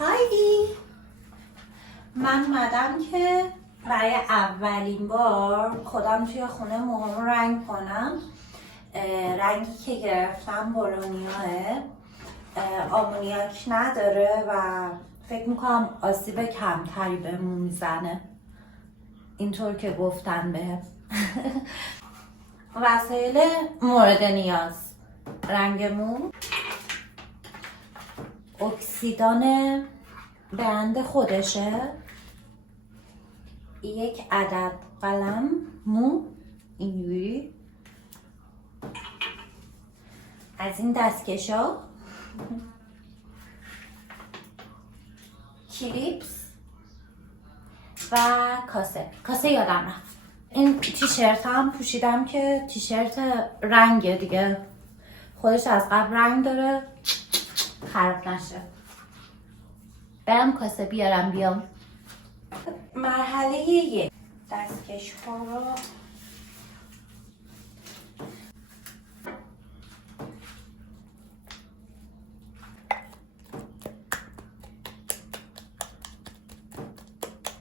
هایی، من اومدم که برای اولین بار خودم توی خونه موهامو رنگ کنم. رنگی که گرفتم بولونیاه، آمونیاک نداره و فکر میکنم آسیب کمتری بهمون میزنه، اینطور که گفتن بهم. وسایل مورد نیاز: رنگ مو، اکسیدان برند خودشه، یک عدد قلم مو اینجوری، از این دستکشا، کلیپس و کاسه یادم رفت. این تیشرت هم پوشیدم که تیشرت رنگه دیگه، خودش از قبل رنگ داره، خراب نشه. برم کاسه بیارم بیام. مرحله 1: دستکش ها رو